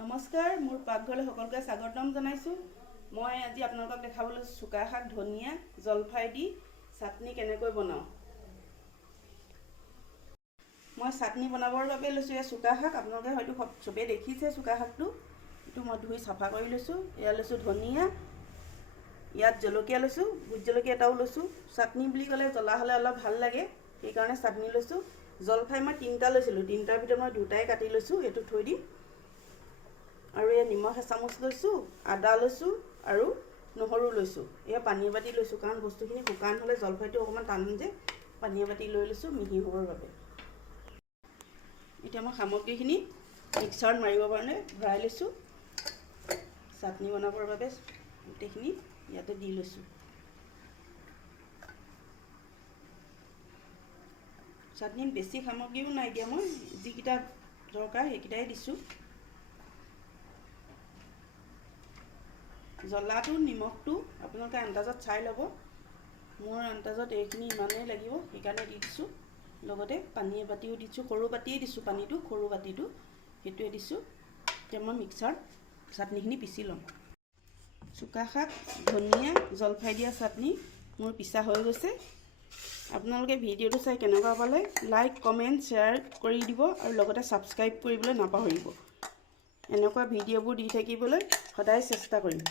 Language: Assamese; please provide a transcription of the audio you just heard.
নমস্কাৰ, মোৰ পাকঘৰলৈ সকলোকে স্বাগতম জনাইছোঁ। মই আজি আপোনালোকক দেখাবলৈ চুকা শাক, ধনিয়া, জলফাই দি চাটনি কেনেকৈ বনাওঁ। মই চাটনি বনাবৰ বাবে লৈছোঁ এয়া চুকা শাক। আপোনালোকে হয়তো চবেই দেখিছে চুকা শাকটো। এইটো মই ধুই চাফা কৰি লৈছোঁ। এয়া লৈছোঁ ধনিয়া, ইয়াত জলকীয়া লৈছোঁ, ভোট জলকীয়া এটাও লৈছোঁ। চাটনি বুলি ক'লে জ্বলা হ'লে অলপ ভাল লাগে, সেইকাৰণে চাটনি লৈছোঁ। জলফাই মই 3টা লৈছিলোঁ, 3টাৰ ভিতৰত মই 2টাই কাটি লৈছোঁ, এইটো থৈ দিম। আৰু এই নিমখ এচামুচ লৈছোঁ, আদা লৈছোঁ আৰু নহৰু লৈছোঁ। এয়া পানী বাতি লৈছোঁ, কাৰণ বস্তুখিনি শুকান হ'লে জলফাইটো অকণমান টান যে, পানী বাতি লৈ লৈছোঁ মিহি হ'বৰ বাবে। এতিয়া মই সামগ্ৰীখিনি মিক্সাৰত মাৰিবৰ কাৰণে ভৰাই লৈছোঁ। চাটনি বনাবৰ বাবে গোটেইখিনি ইয়াতে দি লৈছোঁ। চাটনিত বেছি সামগ্ৰীও নাই দিয়া, মই যিকেইটা দৰকাৰ সেইকেইটাই দিছোঁ। জ্বলাটো নিমখটো আপোনালোকে আন্দাজত চাই ল'ব। মোৰ আন্দাজত এইখিনি ইমানেই লাগিব, সেইকাৰণে দি দিছোঁ। লগতে পানী বাতিও দিছোঁ, সৰু বাতিয়ে দিছোঁ পানীটো, সৰু বাতিটো সেইটোৱে দিছোঁ। এতিয়া মই মিক্সাৰত চাটনিখিনি পিচি ল'ম। চুকা শাক, ধনিয়া, জলফাই দিয়া চাটনি মোৰ পিছা হৈ গৈছে। আপোনালোকে ভিডিঅ'টো চাই কেনেকুৱা পালে লাইক, কমেণ্ট, শ্বেয়াৰ কৰি দিব আৰু লগতে ছাবস্ক্ৰাইব কৰিবলৈ নাপাহৰিব। এনেকুৱা ভিডিঅ'বোৰ দি থাকিবলৈ সদায় চেষ্টা কৰিম।